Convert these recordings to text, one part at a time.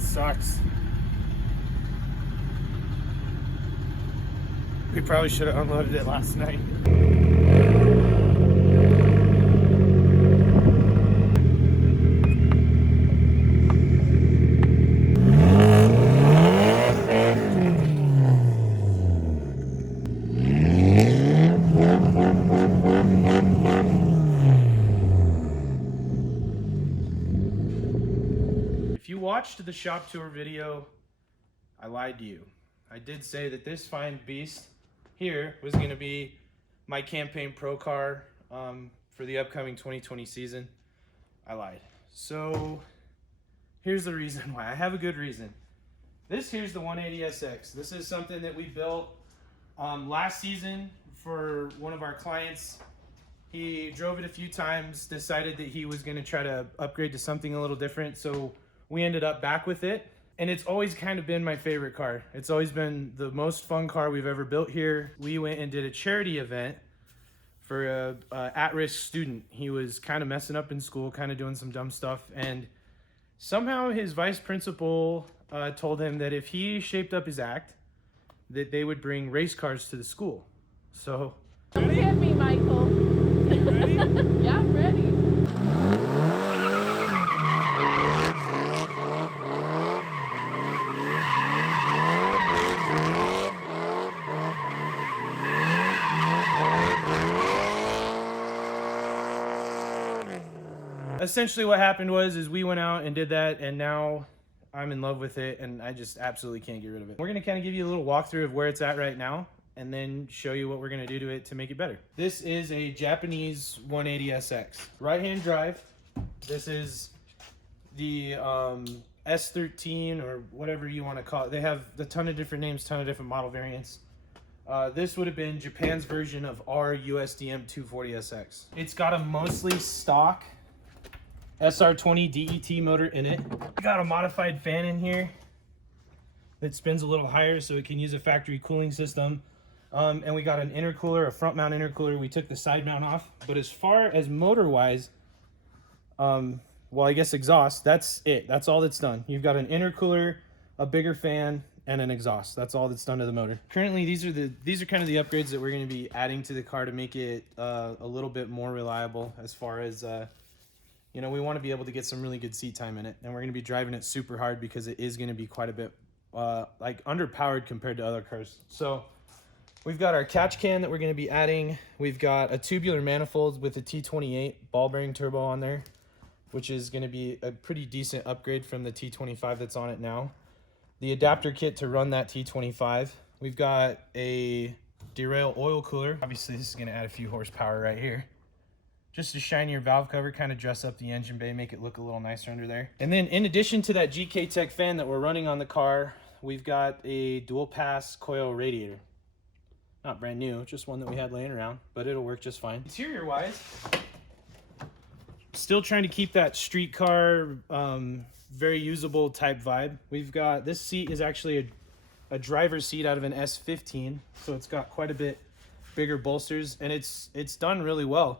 This sucks. We probably should have unloaded it last night. If you watched the shop tour video, I lied to you. I did say that this fine beast here was going to be my campaign pro car for the upcoming 2020 season. I lied. So here's the reason why. I have a good reason. This here's the 180SX. This is something that we built last season for one of our clients. He drove it a few times, decided that he was going to try to upgrade to something a little different, so we ended up back with it. And it's always kind of been my favorite car. It's always been the most fun car we've ever built here. We went and did a charity event for a at-risk student. He was kind of messing up in school, kind of doing some dumb stuff, and somehow his vice principal told him that if he shaped up his act, that they would bring race cars to the school. So don't hit me, Michael. You ready? Yeah, I'm ready. Essentially what happened was we went out and did that, and now I'm in love with it, and I just absolutely can't get rid of it. We're going to kind of give you a little walkthrough of where it's at right now, and then show you what we're going to do to it to make it better. This is a Japanese 180SX. Right-hand drive. This is the S13 or whatever you want to call it. They have a ton of different names, ton of different model variants. This would have been Japan's version of our USDM 240SX. It's got a mostly stock SR20 DET motor in it. We got a modified fan in here that spins a little higher so it can use a factory cooling system. And we got an intercooler, a front mount intercooler. We took the side mount off. But as far as motor wise, well, I guess exhaust, that's it. That's all that's done. You've got an intercooler, a bigger fan, and an exhaust. That's all that's done to the motor. Currently, these are kind of the upgrades that we're going to be adding to the car to make it a little bit more reliable as far as you know, we want to be able to get some really good seat time in it, and we're going to be driving it super hard because it is going to be quite a bit like underpowered compared to other cars. So we've got our catch can that we're going to be adding. We've got a tubular manifold with a T28 ball bearing turbo on there, which is going to be a pretty decent upgrade from the T25 that's on it now. The adapter kit to run that T25. We've got a derail oil cooler. Obviously, this is going to add a few horsepower right here. Just a shinier valve cover, kind of dress up the engine bay, make it look a little nicer under there. And then in addition to that GK Tech fan that we're running on the car, we've got a dual pass coil radiator. Not brand new, just one that we had laying around, but it'll work just fine. Interior wise, still trying to keep that street car, very usable type vibe. We've got, this seat is actually a driver's seat out of an S15, so it's got quite a bit bigger bolsters, and it's done really well.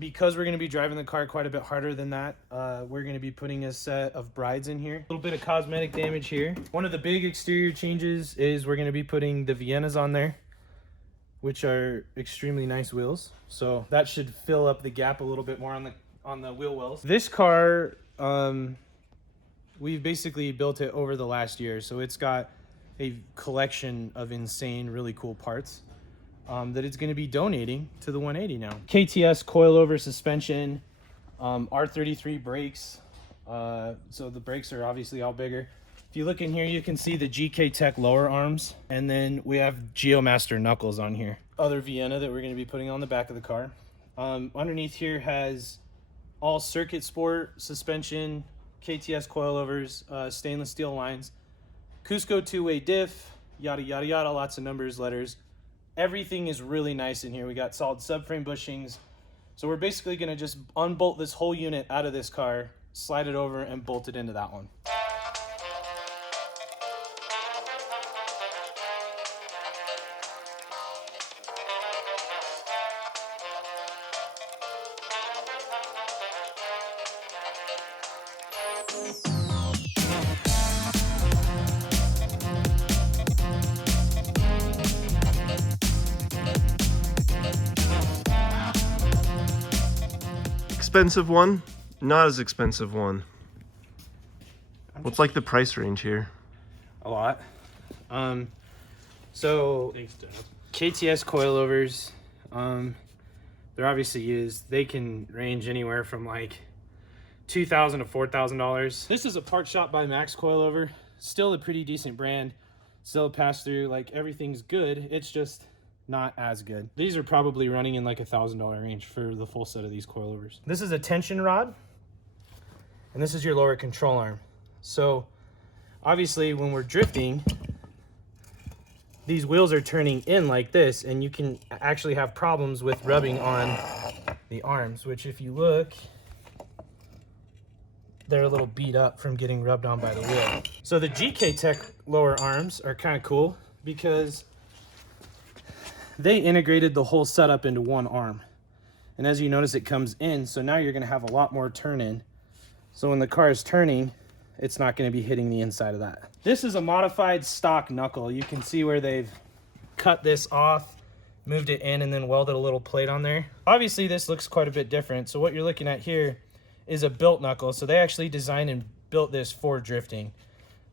Because we're going to be driving the car quite a bit harder than that, we're going to be putting a set of brides in here. A little bit of cosmetic damage here. One of the big exterior changes is we're going to be putting the Viennas on there, which are extremely nice wheels. So that should fill up the gap a little bit more on the wheel wells. This car, we've basically built it over the last year. So it's got a collection of insane, really cool parts. That it's going to be donating to the 180 now. Kts Coilover suspension, R33 brakes. So the brakes are obviously all bigger. If you look in here, you can see the GK Tech lower arms, and then we have Geomaster knuckles on here. Other Vienna that we're going to be putting on the back of the car. Underneath here has all circuit sport suspension, Kts Coilovers, stainless steel lines, Cusco two-way diff, yada yada yada, lots of numbers, letters. Everything is really nice in here. We got solid subframe bushings. So we're basically going to just unbolt this whole unit out of this car, slide it over, and bolt it into that one. expensive one, not as expensive one. What's like the price range here? A lot. So Thanks, Dad. Kts Coilovers, they're obviously used. They can range anywhere from like $2,000 to $4,000. This is a part shop by Max Coilover. Still a pretty decent brand. Still a pass through. Like everything's good. It's just not as good. These are probably running in like $1,000 range for the full set of these coilovers. This is a tension rod, and this is your lower control arm. So obviously when we're drifting, these wheels are turning in like this, and you can actually have problems with rubbing on the arms, which if you look, they're a little beat up from getting rubbed on by the wheel. So the GK Tech lower arms are kind of cool because they integrated the whole setup into one arm. And as you notice, it comes in, so now you're gonna have a lot more turn in. So when the car is turning, it's not gonna be hitting the inside of that. This is a modified stock knuckle. You can see where they've cut this off, moved it in, and then welded a little plate on there. Obviously, this looks quite a bit different. So what you're looking at here is a built knuckle. So they actually designed and built this for drifting.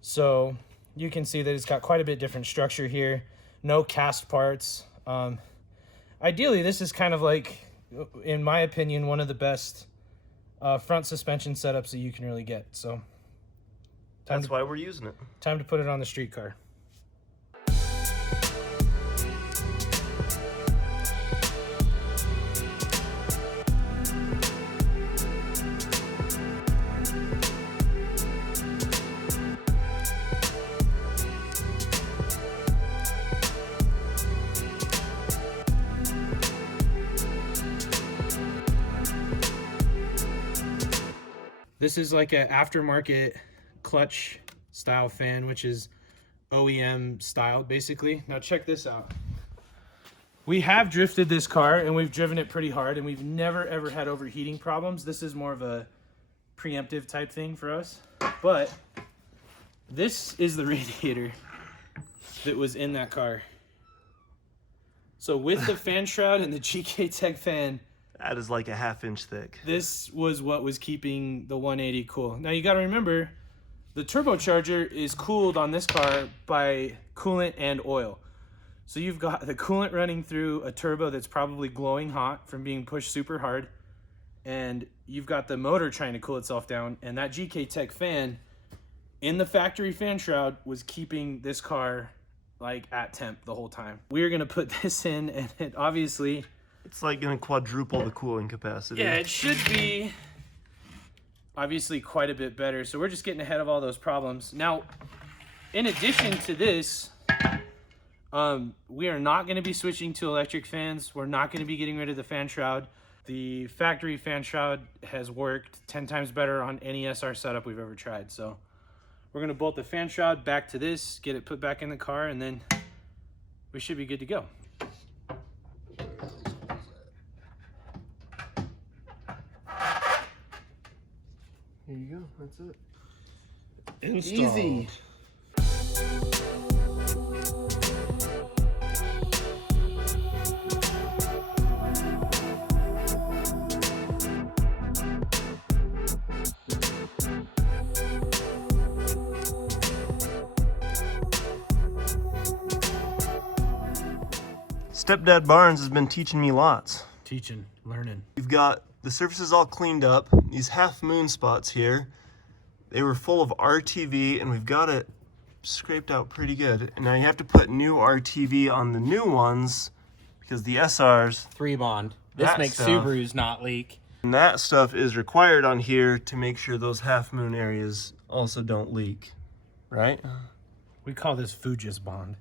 So you can see that it's got quite a bit different structure here. No cast parts. Ideally, this is kind of like, in my opinion, one of the best front suspension setups that you can really get. So That's why we're using it. time to put it on the street car. This is like an aftermarket clutch style fan, which is OEM styled basically. Now check this out. We have drifted this car and we've driven it pretty hard and we've never ever had overheating problems. This is more of a preemptive type thing for us. But this is the radiator that was in that car. So with the fan shroud and the GK Tech fan, That is like a 1/2 inch thick. this was what was keeping the 180 cool. Now you got to remember, the turbocharger is cooled on this car by coolant and oil. So you've got the coolant running through a turbo that's probably glowing hot from being pushed super hard, and you've got the motor trying to cool itself down, and that GK Tech fan in the factory fan shroud was keeping this car like at temp the whole time. We're gonna put this in, and it obviously, It's like gonna quadruple the cooling capacity. yeah, it should be obviously quite a bit better. So we're just getting ahead of all those problems. Now, in addition to this, we are not going to be switching to electric fans. We're not going to be getting rid of the fan shroud. The factory fan shroud has worked 10 times better on any SR setup we've ever tried. So we're going to bolt the fan shroud back to this, get it put back in the car, and then we should be good to go. Here you go. That's it. Installed. Easy. Stepdad Barnes has been teaching me lots. Teaching, learning. We've got the surfaces all cleaned up. These half moon spots here, they were full of RTV, and we've got it scraped out pretty good. And now you have to put new RTV on the new ones because the SRs, 3-bond. This That makes stuff. Subarus not leak. and that stuff is required on here to make sure those half moon areas also don't leak, right? We call this Fugis bond.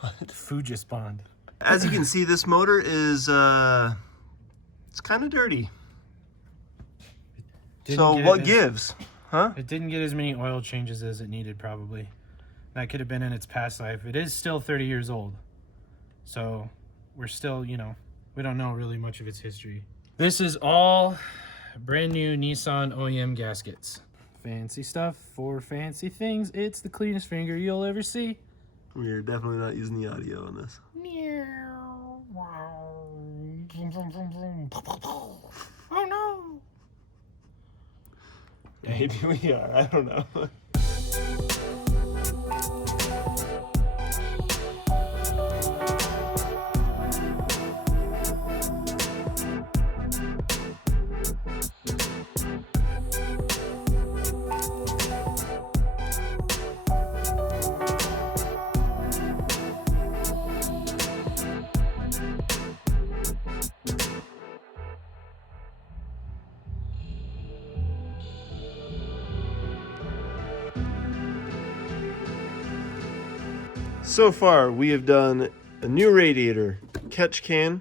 What? Fugis bond. As you can see, this motor is it's kind of dirty. So what gives? Huh? It didn't get as many oil changes as it needed, probably. That could have been in its past life. It is still 30 years old. So we're still, you know, we don't know really much of its history. This is all brand new Nissan OEM gaskets. Fancy stuff for fancy things. It's the cleanest finger you'll ever see. We're definitely not using the audio on this. Oh no! Maybe we are. I don't know. So far, we have done a new radiator, catch can,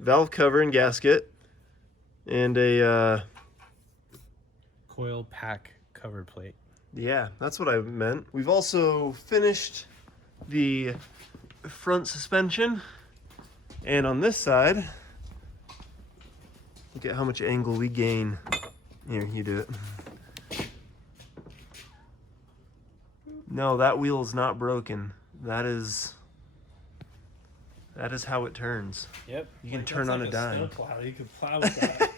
valve cover and gasket, and a, Coil pack cover plate. yeah, that's what I meant. We've also finished the front suspension, and on this side, look at how much angle we gain. Here, you do it. No, that wheel is not broken. That is how it turns. Yep. You can turn on a dime. Snowplow. You can plow with that.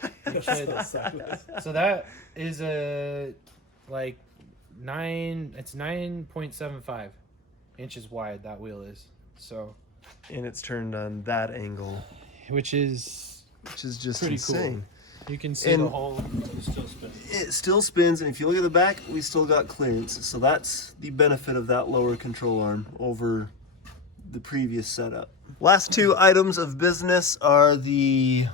So that is a like 9.75 inches wide, that wheel is. So, And it's turned on that angle, which is just pretty cool. insane. You can see And- the whole. It still spins, and if you look at the back, we still got clearance. So that's the benefit of that lower control arm over the previous setup. Last two items of business are the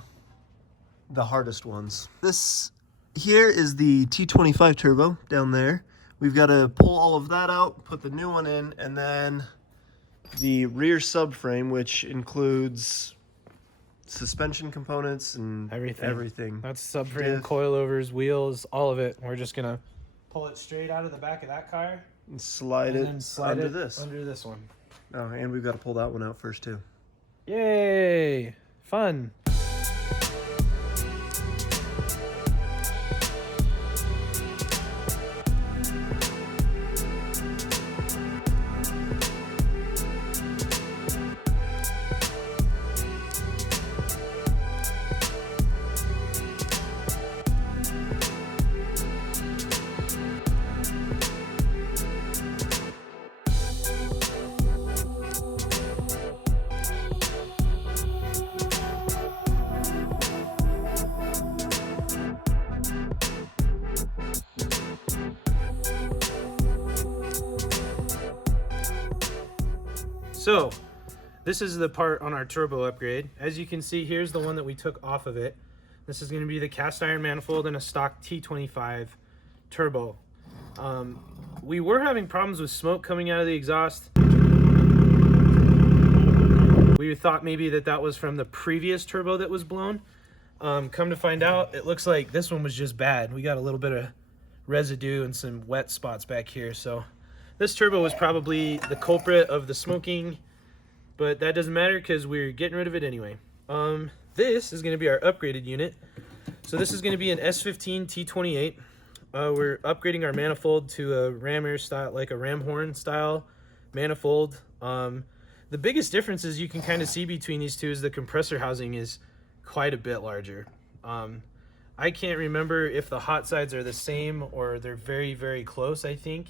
hardest ones. This here is the T25 turbo down there. We've got to pull all of that out, put the new one in, and then the rear subframe, which includes suspension components and everything. That's subframe, Diff. coilovers, wheels, all of it. We're just gonna pull it straight out of the back of that car And slide and it then slide under it this. under this one. Oh, and we've got to pull that one out first too. Yay! Fun. So, this is the part on our turbo upgrade. As you can see, here's the one that we took off of it. This is going to be the cast iron manifold and a stock T25 turbo. We were having problems with smoke coming out of the exhaust. We thought maybe that was from the previous turbo that was blown. Come to find out, it looks like this one was just bad. We got a little bit of residue and some wet spots back here, so this turbo was probably the culprit of the smoking, but that doesn't matter because we're getting rid of it anyway. This is going to be our upgraded unit. So this is going to be an S15 T28. We're upgrading our manifold to a ram air style, like a ram horn style manifold. The biggest difference is you can kind of see between these two is the compressor housing is quite a bit larger. I can't remember if the hot sides are the same or they're very, very close, I think.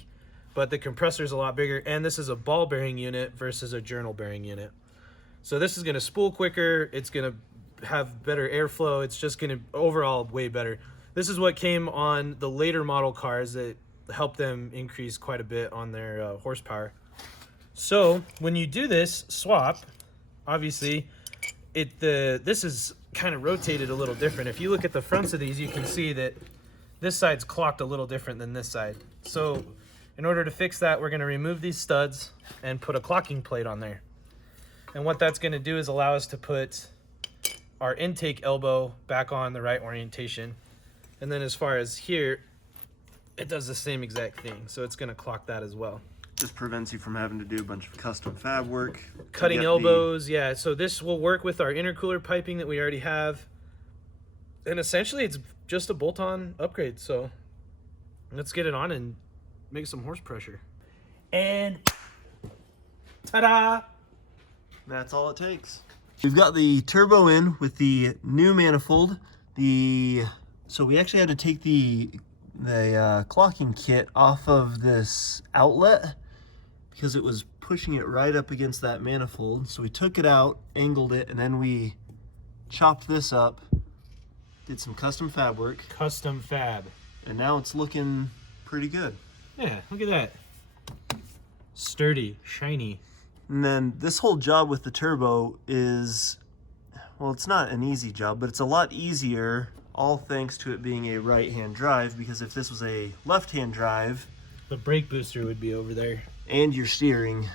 But the compressor is a lot bigger, and this is a ball bearing unit versus a journal bearing unit. So this is going to spool quicker. It's going to have better airflow. It's just going to overall way better. This is what came on the later model cars that helped them increase quite a bit on their horsepower. So when you do this swap, obviously this is kind of rotated a little different. If you look at the fronts of these, you can see that this side's clocked a little different than this side. So in order to fix that, we're going to remove these studs and put a clocking plate on there. And what that's going to do is allow us to put our intake elbow back on the right orientation. And then as far as here, it does the same exact thing. So it's going to clock that as well. Just prevents you from having to do a bunch of custom fab work. Cutting elbows, yeah. So this will work with our intercooler piping that we already have. And essentially it's just a bolt-on upgrade. So let's get it on and make some horse pressure. And ta-da! That's all it takes. We've got the turbo in with the new manifold. So we actually had to take the the clocking kit off of this outlet because it was pushing it right up against that manifold. So we took it out, angled it, and then we chopped this up, did some custom fab work, Custom fab. and now it's looking pretty good. Yeah, look at that. Sturdy, shiny. And then this whole job with the turbo is, well, it's not an easy job, but it's a lot easier, all thanks to it being a right-hand drive, because if this was a left-hand drive, The brake booster would be over there. and your steering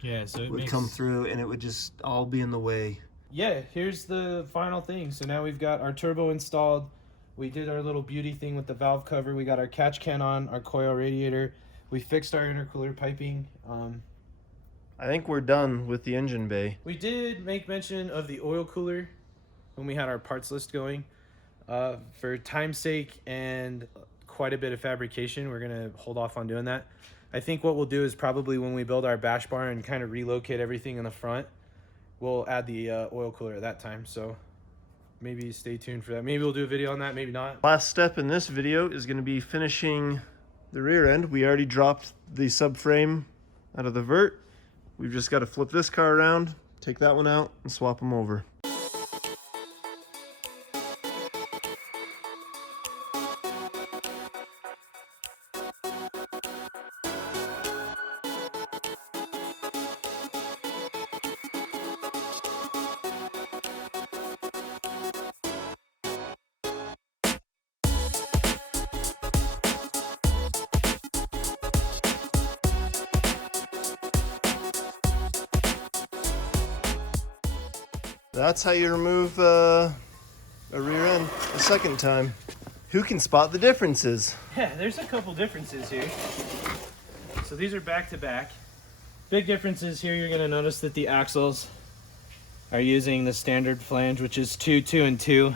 Yeah, so it would makes... come through and it would just all be in the way. Yeah, here's the final thing. So now we've got our turbo installed. We did our little beauty thing with the valve cover. We got our catch can on, our coil radiator. We fixed our intercooler piping. I think we're done with the engine bay. We did make mention of the oil cooler when we had our parts list going. For time's sake and quite a bit of fabrication, we're gonna hold off on doing that. I think what we'll do is probably when we build our bash bar and kind of relocate everything in the front, we'll add the oil cooler at that time. So maybe stay tuned for that. Maybe we'll do a video on that, maybe not. Last step in this video is going to be finishing the rear end. We already dropped the subframe out of the vert. We've just got to flip this car around, take that one out, and swap them over. That's how you remove a rear end a second time. Who can spot the differences? Yeah, there's a couple differences here. So these are back to back. Big differences here, you're gonna notice that the axles are using the standard flange, which is 2, 2, and 2,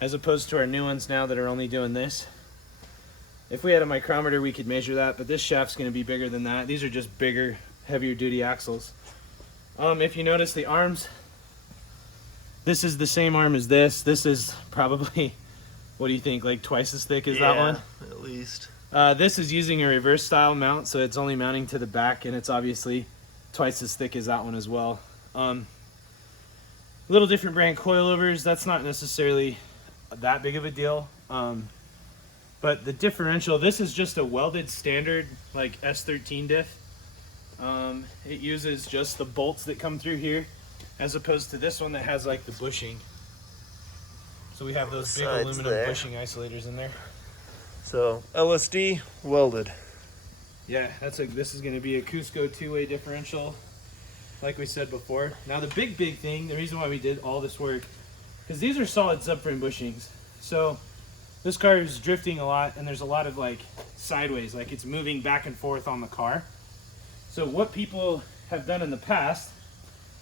as opposed to our new ones now that are only doing this. If we had a micrometer, we could measure that, but this shaft's gonna be bigger than that. These are just bigger, heavier duty axles. If you notice the arms, this is the same arm as this. This is probably, what do you think, like twice as thick as that one? At least. This is using a reverse style mount, so it's only mounting to the back, and it's obviously twice as thick as that one as well. Little different brand coilovers. That's not necessarily that big of a deal. But the differential, this is just a welded standard like S13 diff. It uses just the bolts that come through here, as opposed to this one that has like the bushing. So we have those big aluminum bushing isolators in there. So LSD welded. Yeah, this is going to be a Cusco two-way differential, like we said before. Now the big thing, the reason why we did all this work, because these are solid subframe bushings. So this car is drifting a lot, and there's a lot of like sideways, like it's moving back and forth on the car. So what people have done in the past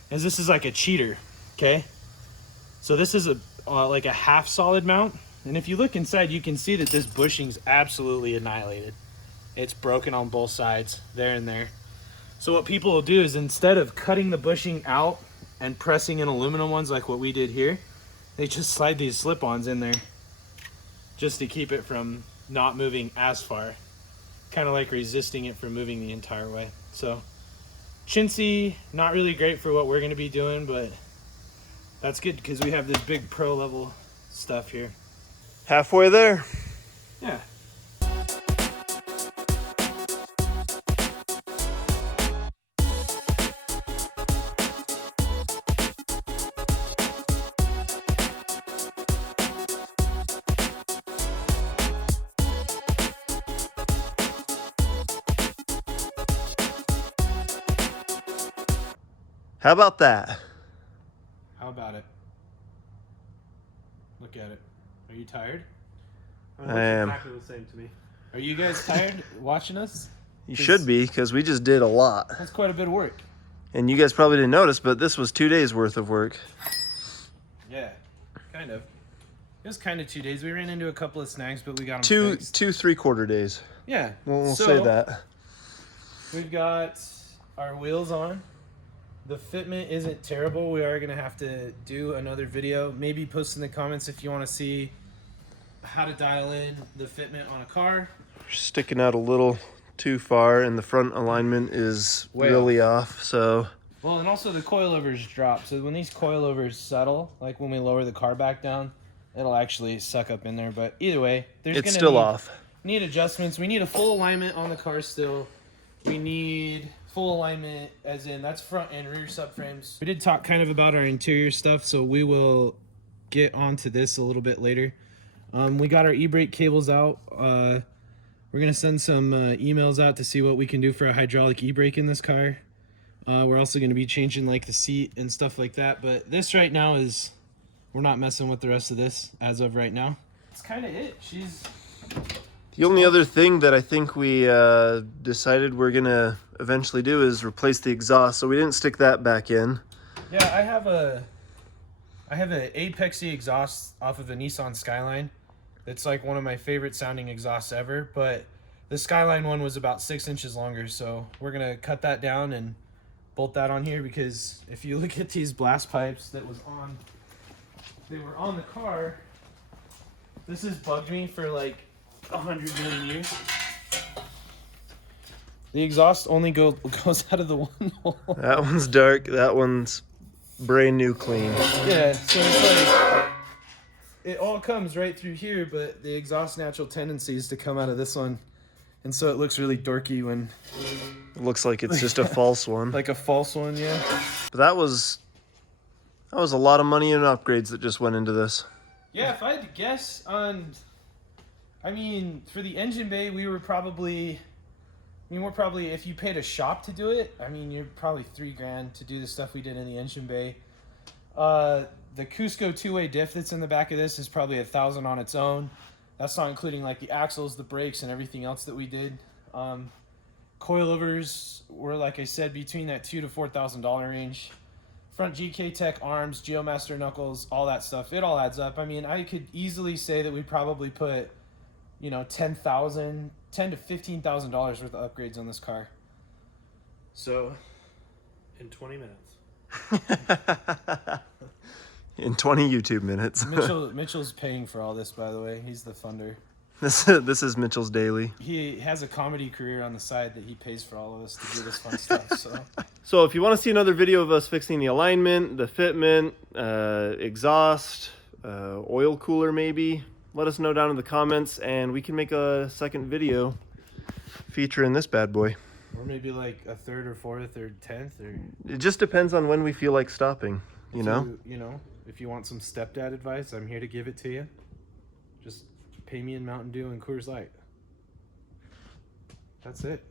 is this is like a cheater, okay? So this is a like a half solid mount, and if you look inside, you can see that this bushing's absolutely annihilated. It's broken on both sides, there and there. So what people will do is instead of cutting the bushing out and pressing in aluminum ones like what we did here, they just slide these slip-ons in there just to keep it from not moving as far, kind of like resisting it from moving the entire way. So chintzy, not really great for what we're going to be doing, but that's good because we have this big pro level stuff here. Halfway there. Yeah. How about that? How about it? Look at it. Are you tired? I am. Exactly the same to me. Are you guys tired watching us? You should be, because we just did a lot. That's quite a bit of work. And you guys probably didn't notice, but this was 2 days worth of work. Yeah, kind of. It was kind of 2 days. We ran into a couple of snags, but we got them Two fixed. 3/4 days. Yeah. We'll So, say that. We've got our wheels on. The fitment isn't terrible. We are going to have to do another video. Maybe post in the comments if you want to see how to dial in the fitment on a car. Sticking out a little too far, and the front alignment is Way really off. So well, and also the coilovers drop. So when these coilovers settle, like when we lower the car back down, it'll actually suck up in there. But either way, there's it's gonna still off. Need adjustments. We need a full alignment on the car still. We need full alignment, as in that's front and rear subframes. We did talk kind of about our interior stuff, so we will get onto this a little bit later. We got our e-brake cables out. We're gonna send some emails out to see what we can do for a hydraulic e-brake in this car. We're also gonna be changing like the seat and stuff like that. But this right now is, we're not messing with the rest of this as of right now. That's kind of it. The only other thing that I think we decided we're gonna eventually do is replace the exhaust. So we didn't stick that back in. Yeah, I have an Apexy exhaust off of the Nissan Skyline. It's like one of my favorite sounding exhausts ever, but the Skyline one was about 6 inches longer, so we're gonna cut that down and bolt that on here, because if you look at these blast pipes they were on the car, this has bugged me for like 100 million years. The exhaust only goes out of the one hole. That one's dark. That one's brand new clean. Yeah, so it's like it all comes right through here, but the exhaust natural tendency is to come out of this one, and so it looks really dorky when It looks like it's just a false one. like a false one. Yeah. But that was a lot of money and upgrades that just went into this. Yeah, if I had to guess on, I mean, for the engine bay, we're probably, if you paid a shop to do it, I mean, you're probably $3,000 to do the stuff we did in the engine bay. The Cusco two-way diff that's in the back of this is probably $1,000 on its own. That's not including like the axles, the brakes, and everything else that we did. Coilovers were, like I said, between that $2,000 to $4,000 range. Front GK Tech arms, Geomaster knuckles, all that stuff, it all adds up. I mean, I could easily say that we probably put, $10,000 to $15,000 worth of upgrades on this car. So, In 20 minutes. In 20 YouTube minutes. Mitchell's paying for all this, by the way. He's the funder. This is Mitchell's daily. He has a comedy career on the side that he pays for all of us to do this fun stuff. So if you want to see another video of us fixing the alignment, the fitment, exhaust, oil cooler maybe, let us know down in the comments and we can make a second video featuring this bad boy. Or maybe like a third or fourth or 10th, or It just depends on when we feel like stopping, you know? If you want some stepdad advice, I'm here to give it to you. Just pay me in Mountain Dew and Coors Light. That's it.